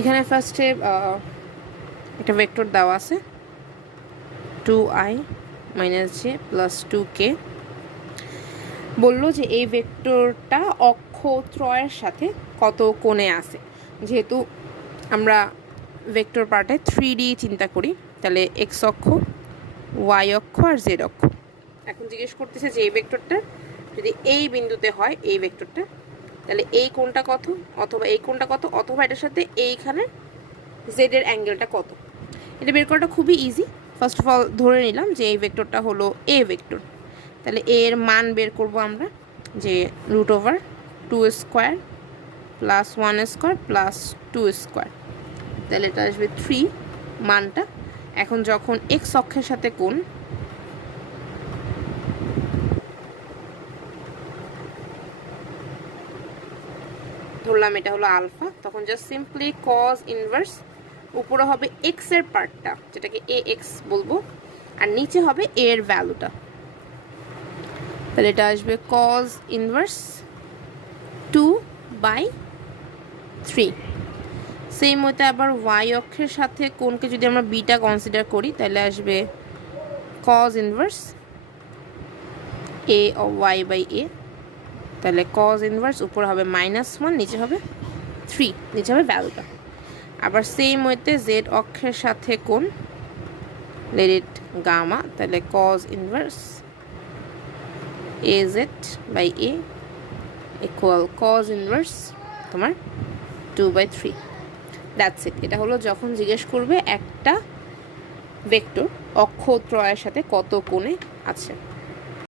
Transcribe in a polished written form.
এখানে ফার্স্টে একটা ভেক্টর দেওয়া আছে 2i minus J plus 2k। বললো যে এই ভেক্টরটা অক্ষত্রয়ের সাথে কত কোণে আছে। যেহেতু আমরা ভেক্টর পার্টে 3D চিন্তা করি, তাহলে এক্স অক্ষ, ওয়াই অক্ষ আর জেড অক্ষ। এখন জিজ্ঞেস করতেছে যে এই ভেক্টরটা যদি এই বিন্দুতে হয়, এই ভেক্টরটা, তাহলে এই কোণটা কত, অথবা এই কোণটা কত, অথবা এটার সাথে এইখানে জেডের অ্যাঙ্গেলটা কত। এটা বের করাটা খুবই ইজি। ফার্স্ট অফ অল ধরে নিলাম যে এই ভেক্টরটা হলো এ ভেক্টর, তাহলে এর মান বের করব আমরা, যে √2² প্লাস 1² প্লাস 2², তাহলে এটা আসবে 3 মানটা। এখন যখন এক্স অক্ষের সাথে কোণ, ধরলাম এটা হলো আলফা, তখন জাস্ট সিম্পলি কজ ইনভার্স, উপরে হবে এক্স এর পার্টটা যেটাকে এ এক্স বলবো, আর নিচে হবে এ এর ভ্যালুটা, তাহলে এটা আসবে কজ ইনভার্স 2/3। সেম হইতে আবার ওয়াই অক্ষের সাথে কোণকে যদি আমরা বিটা কনসিডার করি, তাহলে আসবে কজ ইনভার্স এ y/a, তাহলে কজ ইনভার্স উপরে হবে -1, নিচে হবে 3, নিচে হবে ভ্যালুটা। আবার সেম হইতে জেড অক্ষের সাথে কোণ, লেট ইট গামা, তাহলে cos inverse az/a equal cos inverse তোমার 2/3। That's it. এটা হলো যখন জিজ্ঞেস করবে একটা ভেক্টর অক্ষত্রয়ের সাথে কত কোণে আছে।